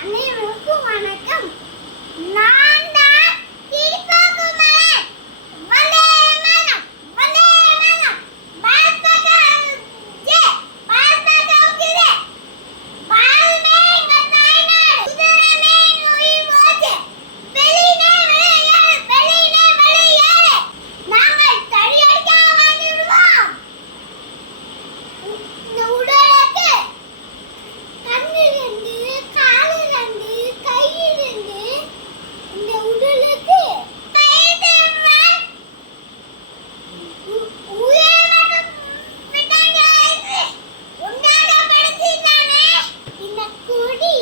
அனைவருக்கும் வணக்கம். நான் தான் திருப்பாக்குமரன். வந்தே மாதரம், வந்தே மாதரம். பாரத் மாதா ஜெ, பாரத் மாதா கி ஜெ. பாரதமே எங்கள் தாய்நாடு. சுதந்திரமே எங்கள் உயிர் மூச்சு. வெளியிலே வெளியேறு, வெளியிலே வெளியேறு. நாங்கள் தடியடிக்காக வாழ்ந்துவிடுவோம். இந்த உடலுக்கு கண்ணிலிருந்து காலிலிருந்து கையிலிருந்து இந்த உடலுக்கு கைதேவன் உயர்மட்டம் விட்டாங்க. உண்டாக படிச்சிட்டானே இந்த கொடி